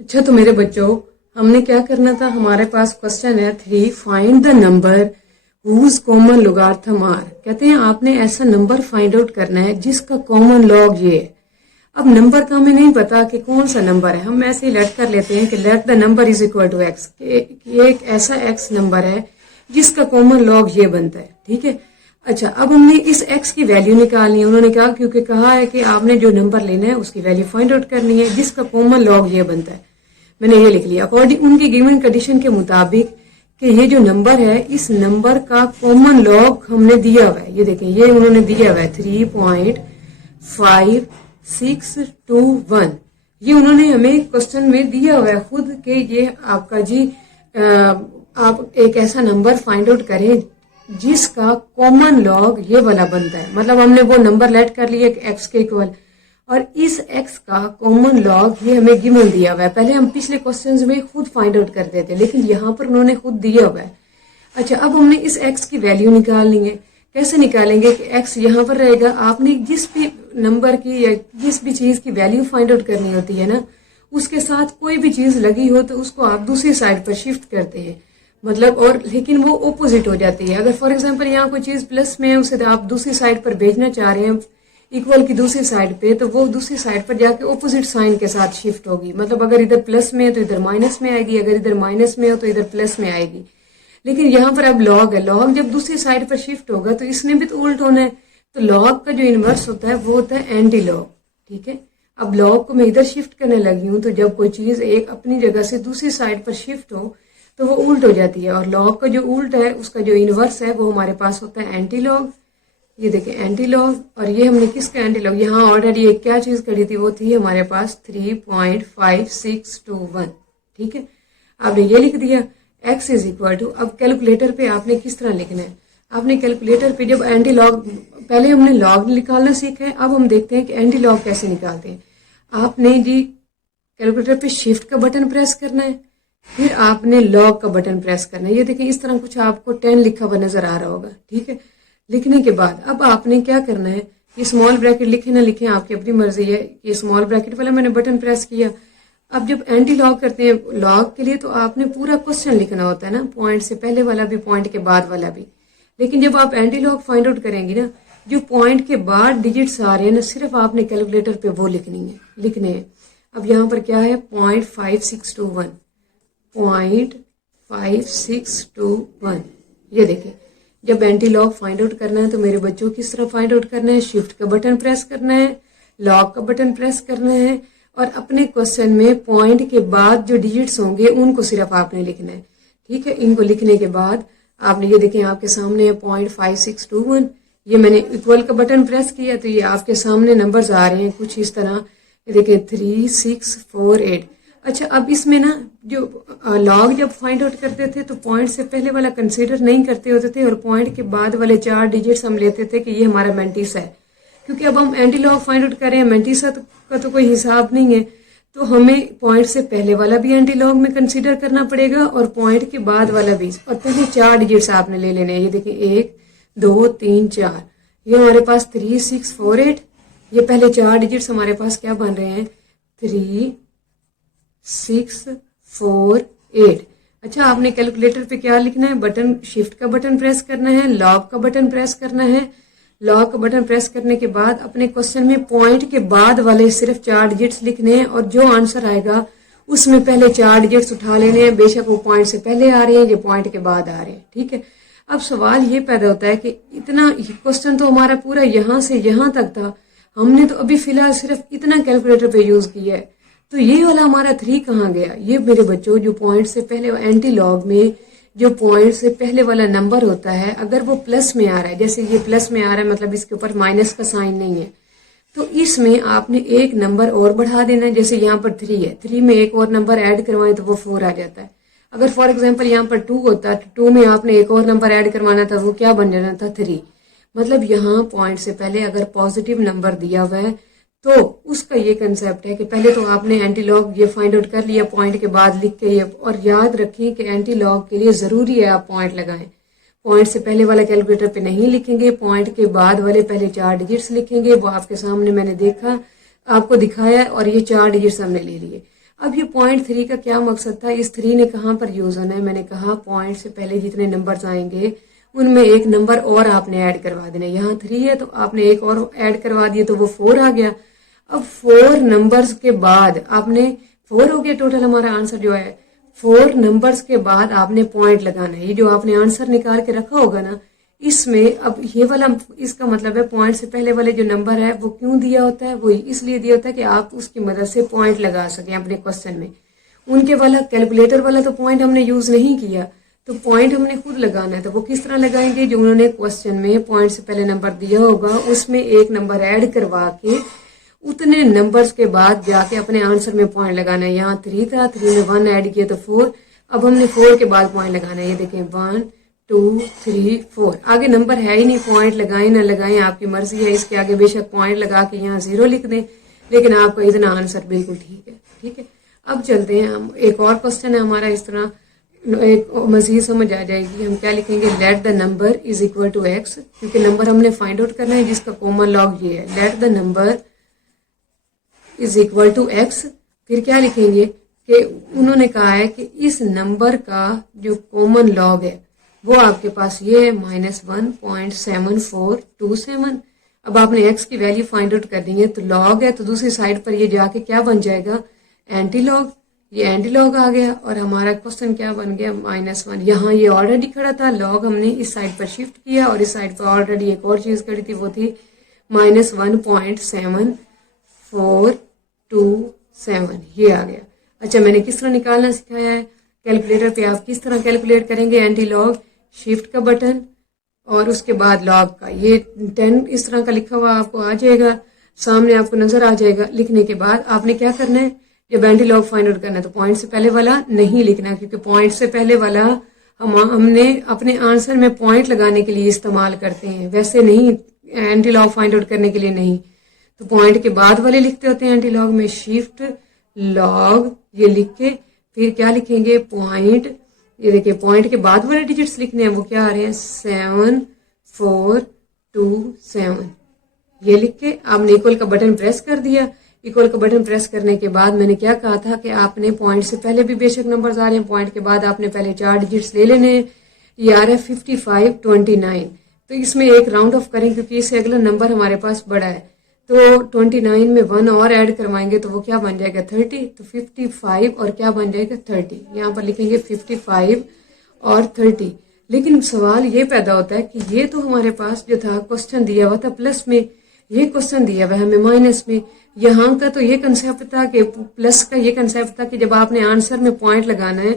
अच्छा, तो मेरे बच्चों, हमने क्या करना था? हमारे पास क्वेश्चन है 3, find the number whose common logarithm are. कहते हैं आपने ऐसा नंबर फाइंड आउट करना है जिसका कॉमन लॉग ये है। अब नंबर का हमें नहीं पता कि कौन सा नंबर है, हम ऐसे ही लेट कर लेते हैं कि let the number is equal to x, ये एक ऐसा एक्स नंबर है जिसका कॉमन लॉग ये बनता है। ठीक है। अच्छा, अब हमने इस x की वैल्यू निकालनी है। उन्होंने कहा, क्योंकि कहा है कि आपने जो नंबर लेना है उसकी वैल्यू फाइंड आउट करनी है जिसका कॉमन लॉग ये बनता है। मैंने ये लिख लिया अकॉर्डिंग उनकी गिवन कंडीशन के मुताबिक कि ये जो नंबर है इस नंबर का कॉमन लॉग हमने दिया हुआ है। ये देखें, ये उन्होंने दिया हुआ है 3.5621। ये उन्होंने हमें क्वेश्चन में दिया हुआ है खुद के ये आपका जी आप एक ऐसा नंबर फाइंड आउट करें जिसका कॉमन लॉग ये वाला बनता है। मतलब हमने वो नंबर लेट कर लिया एक्स के इक्वल, और इस x का कॉमन लॉग ये हमें गिवन दिया हुआ है। पहले हम पिछले क्वेश्चंस में खुद फाइंड आउट करते थे, लेकिन यहाँ पर उन्होंने खुद दिया हुआ है। अच्छा, अब हमने इस x की वैल्यू निकालनी है। कैसे निकालेंगे कि x यहाँ पर रहेगा। आपने जिस भी नंबर की या जिस भी चीज की वैल्यू फाइंड आउट करनी होती है ना, उसके साथ कोई भी चीज लगी हो तो उसको आप दूसरी साइड पर शिफ्ट करते हैं। मतलब और लेकिन वो ओपोजिट हो जाती है। अगर फॉर एग्जाम्पल यहाँ कोई चीज प्लस में है, उसे आप दूसरी साइड पर भेजना चाह रहे हैं इक्वल की दूसरी साइड पे, तो वो दूसरी साइड पर जाके ऑपोजिट साइन के साथ शिफ्ट होगी। मतलब अगर इधर प्लस में है तो इधर माइनस में आएगी, अगर इधर माइनस में हो तो इधर प्लस में आएगी। लेकिन यहाँ पर अब लॉग है, लॉग जब दूसरी साइड पर शिफ्ट होगा तो इसने भी तो उल्ट होना है। तो लॉग का जो इनवर्स होता है वो होता है एंटी लॉग। ठीक है। अब लॉग को मैं इधर शिफ्ट करने लगी हूँ, तो जब कोई चीज एक अपनी जगह से दूसरी साइड पर शिफ्ट हो तो वो उल्ट हो जाती है। और लॉग का जो उल्ट है उसका जो इनवर्स है वो हमारे पास होता है एंटी लॉग। ये देखें एंटी लॉग, और ये हमने किसका एंटी लॉग, यहाँ ऑलरेडी एक क्या चीज करी थी, वो थी हमारे पास 3.5621। ठीक है। आपने ये लिख दिया x इज इक्वल टू, अब कैलकुलेटर पे आपने किस तरह लिखना है। आपने कैलकुलेटर पे जब एंटी लॉग, पहले हमने लॉग निकालना सीखा है, अब हम देखते हैं कि एंटी लॉग कैसे निकालते हैं। आपने जी कैलकुलेटर पे शिफ्ट का बटन प्रेस करना है, फिर आपने लॉग का बटन प्रेस करना है। ये देखिए इस तरह कुछ आपको 10 लिखा हुआ नजर आ रहा होगा। ठीक है। लिखने के बाद अब आपने क्या करना है, ये स्मॉल ब्रैकेट लिखे ना लिखे आपकी अपनी मर्जी है। ये स्मॉल ब्रैकेट वाला मैंने बटन प्रेस किया। अब जब एंटी लॉग करते हैं लॉग के लिए तो आपने पूरा क्वेश्चन लिखना होता है ना, पॉइंट से पहले वाला भी पॉइंट के बाद वाला भी। लेकिन जब आप एंटी लॉग फाइंड आउट करेंगे ना, जो पॉइंट के बाद डिजिट्स आ रहे हैं ना, सिर्फ आपने कैलकुलेटर पे वो लिखने हैं। अब यहाँ पर क्या है 0.5621। ये देखें, जब एंटी लॉग फाइंड आउट करना है तो मेरे बच्चों किस तरह फाइंड आउट करना है, शिफ्ट का बटन प्रेस करना है, लॉग का बटन प्रेस करना है, और अपने क्वेश्चन में पॉइंट के बाद जो डिजिट्स होंगे उनको सिर्फ आपने लिखना है। ठीक है। इनको लिखने के बाद आपने ये देखें आपके सामने है 0.5621। ये मैंने इक्वल का बटन प्रेस किया तो ये आपके सामने नंबर्स आ रहे हैं कुछ इस तरह। ये देखें 3648। अच्छा, अब इसमें ना जो लॉग जब फाइंड आउट करते थे तो पॉइंट से पहले वाला कंसीडर नहीं करते होते थे, और पॉइंट के बाद वाले 4 डिजिट्स हम लेते थे कि ये हमारा मेंटिसा है। क्योंकि अब हम एंटी लॉग फाइंड आउट कर रहे हैं, मेंटिसा का तो कोई हिसाब नहीं है, तो हमें पॉइंट से पहले वाला भी एंटी लॉग में कंसीडर करना पड़ेगा और पॉइंट के बाद वाला भी। और पहले 4 डिजिट्स आपने ले लेने हैं। ये देखिए 1 2 3 4, ये हमारे पास 3648। ये पहले 4 डिजिट्स हमारे पास क्या बन रहे हैं 3648। अच्छा, आपने कैलकुलेटर पे क्या लिखना है, बटन शिफ्ट का बटन प्रेस करना है, लॉग का बटन प्रेस करना है। लॉग का बटन प्रेस करने के बाद अपने क्वेश्चन में पॉइंट के बाद वाले सिर्फ 4 डिजिट्स लिखने हैं, और जो आंसर आएगा उसमें पहले 4 डिजिट्स उठा लेने हैं, बेशक वो पॉइंट से पहले आ रहे हैं या पॉइंट के बाद आ रहे हैं। ठीक है। अब सवाल ये पैदा होता है कि इतना क्वेश्चन तो हमारा पूरा यहाँ से यहाँ तक था, हमने तो अभी फिलहाल सिर्फ इतना कैलकुलेटर पे यूज किया है, तो ये वाला हमारा 3 कहाँ गया। ये मेरे बच्चों जो पॉइंट से पहले एंटी लॉग में जो पॉइंट से पहले वाला नंबर होता है, अगर वो प्लस में आ रहा है, जैसे ये प्लस में आ रहा है मतलब इसके ऊपर माइनस का साइन नहीं है, तो इसमें आपने एक नंबर और बढ़ा देना है। जैसे यहाँ पर 3 है, 3 में एक और नंबर ऐड करवाएं तो वो 4 आ जाता है। अगर फॉर एग्जाम्पल यहाँ पर 2 होता तो 2 में आपने एक और नंबर ऐड करवाना था, वो क्या बन जाना था 3। मतलब यहाँ पॉइंट से पहले अगर पॉजिटिव नंबर दिया हुआ है तो उसका ये कंसेप्ट है कि पहले तो आपने एंटी लॉग ये फाइंड आउट कर लिया पॉइंट के बाद लिख के ये, और याद रखें कि एंटी लॉग के लिए जरूरी है आप पॉइंट लगाएं। पॉइंट से पहले वाला कैलकुलेटर पे नहीं लिखेंगे, पॉइंट के बाद वाले पहले 4 डिजिट्स लिखेंगे। वो आपके सामने मैंने देखा, आपको दिखाया, और ये 4 डिजिट्स हमने ले लिए। अब ये पॉइंट 3 का क्या मकसद था, इस 3 ने कहाँ पर यूज होना है, मैंने कहा पॉइंट से पहले जितने नंबर्स आएंगे उनमें एक नंबर और आपने ऐड करवा देना। यहाँ 3 है तो आपने एक और ऐड करवा दिया तो वो 4 आ गया। अब 4 नंबर्स के बाद आपने 4 हो गया टोटल हमारा आंसर जो है। 4 नंबर्स के बाद आपने पॉइंट लगाना है। ये जो आपने आंसर निकाल के रखा होगा ना, इसमें अब ये वाला, इसका मतलब है पॉइंट से पहले वाले जो नंबर है वो क्यों दिया होता है, वो इसलिए दिया होता है कि आप उसकी मदद से पॉइंट लगा सकें अपने क्वेश्चन में। उनके वाला कैलकुलेटर वाला तो पॉइंट हमने यूज नहीं किया, तो पॉइंट हमने खुद लगाना है। तो वो किस तरह लगाएंगे, जो उन्होंने क्वेश्चन में पॉइंट से पहले नंबर दिया होगा उसमें एक नंबर ऐड करवा के उतने नंबर्स के बाद जाके अपने आंसर में पॉइंट लगाना है। यहाँ 3 था, 3 में 1 ऐड किया तो 4। अब हमने 4 के बाद पॉइंट लगाना है। ये देखें 1 2 3 4, आगे नंबर है ही नहीं, पॉइंट लगाएं ना लगाएं आपकी मर्जी है। इसके आगे बेशक पॉइंट लगा के यहाँ 0 लिख दें, लेकिन आपका इतना आंसर बिल्कुल ठीक है। ठीक है, अब चलते हैं हम, एक और क्वेश्चन है हमारा इस तरह, एक मजीद समझ आ जाएगी। हम क्या लिखेंगे, let the number is equal to x, क्योंकि नंबर हमने फाइंड आउट करना है जिसका कॉमन लॉग ये है। Let the number is equal to x, फिर क्या लिखेंगे कि उन्होंने कहा है कि इस नंबर का जो कॉमन लॉग है वो आपके पास ये है -1.7427। अब आपने एक्स की वैल्यू फाइंड आउट कर दी है, तो लॉग है तो दूसरी साइड पर ये जाके क्या बन जाएगा, एंटी लॉग। ये एंटी लॉग आ गया और हमारा क्वेश्चन क्या बन गया, -1। यहाँ ये ऑलरेडी खड़ा था, लॉग हमने इस साइड पर शिफ्ट किया और इस साइड पर ऑलरेडी एक और चीज खड़ी थी, वो थी -1.7427, ये आ गया। अच्छा, मैंने किस तरह निकालना सिखाया है, कैलकुलेटर पे आप किस तरह कैलकुलेट करेंगे, एंटी लॉग, शिफ्ट का बटन और उसके बाद लॉग का, ये 10 इस तरह का लिखा हुआ आपको आ जाएगा, सामने आपको नजर आ जाएगा। लिखने के बाद आपने क्या करना है, जब एंटी लॉग फाइंड आउट करना है तो पॉइंट से पहले वाला नहीं लिखना, क्योंकि पॉइंट से पहले वाला हमने अपने आंसर में पॉइंट लगाने के लिए इस्तेमाल करते हैं, वैसे नहीं, एंटी लॉग फाइंड आउट करने के लिए नहीं। तो पॉइंट के बाद वाले लिखते होते हैं एंटी लॉग में, शिफ्ट लॉग ये लिख के फिर क्या लिखेंगे, पॉइंट। ये देखिए पॉइंट के बाद वाले डिजिट्स लिखने हैं, वो क्या आ रहे हैं, 7427। ये लिख के आपने इक्वल का बटन प्रेस कर दिया। इक्वल का बटन प्रेस करने के बाद मैंने क्या कहा था कि आपने पॉइंट से पहले भी बेशक नंबर्स आ रहे हैं, पॉइंट के बाद आपने पहले 4 डिजिट्स ले लेने हैं। ये आ रहा है 5529, तो इसमें एक राउंड ऑफ करें क्योंकि इससे अगला नंबर हमारे पास बड़ा है, तो 29 में 1 और ऐड करवाएंगे तो वो क्या बन जाएगा, 30। तो 55 और क्या बन जाएगा, 30। यहाँ पर लिखेंगे 55 और 30। लेकिन सवाल ये पैदा होता है कि ये तो हमारे पास जो था क्वेश्चन दिया हुआ था प्लस में, ये क्वेश्चन दिया हुआ है हमें माइनस में। यहाँ का तो ये कंसेप्ट था कि प्लस का ये कंसेप्ट था कि जब आपने आंसर में पॉइंट लगाना है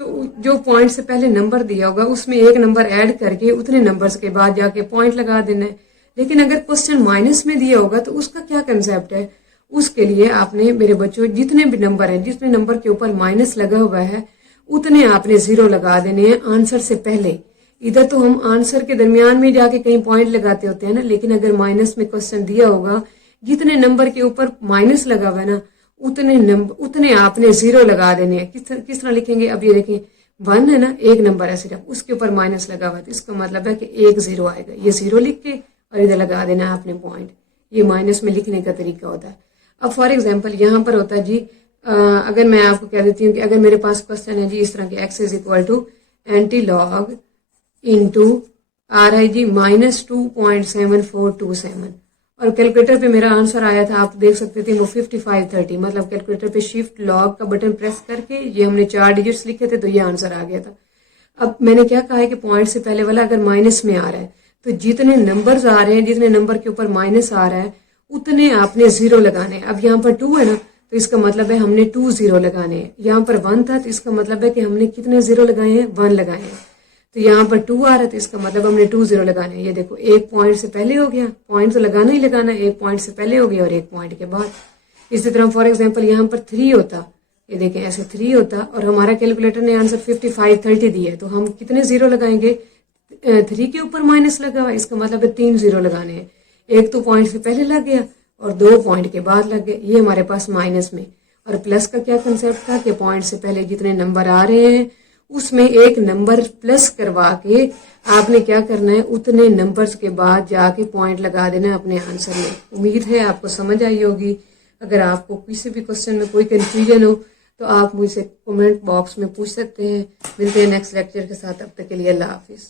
तो जो पॉइंट से पहले नंबर दिया होगा उसमें एक नंबर ऐड करके उतने नंबर्स के बाद जाके पॉइंट लगा देना है। लेकिन अगर क्वेश्चन माइनस में दिया होगा तो उसका क्या कंसेप्ट है, उसके लिए आपने मेरे बच्चों जितने भी नंबर हैं, जितने नंबर के ऊपर माइनस लगा हुआ है उतने आपने 0 लगा देने हैं आंसर से पहले। इधर तो हम आंसर के दरमियान में जाके कहीं पॉइंट लगाते होते हैं ना, लेकिन अगर माइनस में क्वेश्चन दिया होगा, जितने नंबर के ऊपर माइनस लगा हुआ है ना उतने आपने 0 लगा देने हैं। किस तरह लिखेंगे, अब ये देखें 1 है ना, एक नंबर है सिर्फ, उसके ऊपर माइनस लगा हुआ है, तो इसका मतलब है कि एक 0 आएगा। ये 0 लिख के और इधर लगा देना है आपने पॉइंट। ये माइनस में लिखने का तरीका होता है। अब फॉर एग्जाम्पल यहाँ पर होता है जी, अगर मैं आपको कह देती हूँ कि अगर मेरे पास क्वेश्चन है जी इस तरह के, x is equal to antilog into आ रहा है जी -2.7427, और कैलकुलेटर पे मेरा आंसर आया था, आप देख सकते थे वो 5530। मतलब कैलकुलेटर पे शिफ्ट लॉग का बटन प्रेस करके ये हमने 4 डिजिट्स लिखे थे तो ये आंसर आ गया था। अब मैंने क्या कहा है कि पॉइंट से पहले वाला अगर माइनस में आ रहा है तो जितने नंबर्स आ रहे हैं, जितने नंबर के ऊपर माइनस आ रहा है उतने आपने 0 लगाने हैं। अब यहाँ पर 2 है ना, तो इसका मतलब है हमने 2 0 लगाने हैं। यहाँ पर 1 था तो इसका मतलब है कि हमने कितने 0 लगाए हैं, 1 लगाए हैं। तो यहाँ पर 2 आ रहा है तो इसका मतलब हमने 2 0 लगाने हैं। ये देखो एक पॉइंट से पहले हो गया, पॉइंट तो लगाना ही लगाना है, एक पॉइंट से पहले हो गया और एक पॉइंट के बाद। इसी तरह फॉर एग्जाम्पल यहाँ पर 3 होता, ये देखें ऐसे 3 होता और हमारा कैलकुलेटर ने आंसर 5530 दिया है, तो हम कितने 0 लगाएंगे, 3 के ऊपर माइनस लगा हुआ, इसका मतलब है 3 0 लगाने हैं। एक तो पॉइंट से पहले लग गया और 2 पॉइंट के बाद लग गए, ये हमारे पास माइनस में। और प्लस का क्या कंसेप्ट था कि पॉइंट से पहले जितने नंबर आ रहे हैं उसमें एक नंबर प्लस करवा के आपने क्या करना है, उतने नंबर्स के बाद जाके पॉइंट लगा देना अपने आंसर में। उम्मीद है आपको समझ आई होगी। अगर आपको किसी भी क्वेश्चन में कोई कंफ्यूजन हो, तो आप मुझसे कमेंट बॉक्स में पूछ सकते हैं। मिलते हैं नेक्स्ट लेक्चर के साथ, तब तक के लिए अल्लाह हाफिज।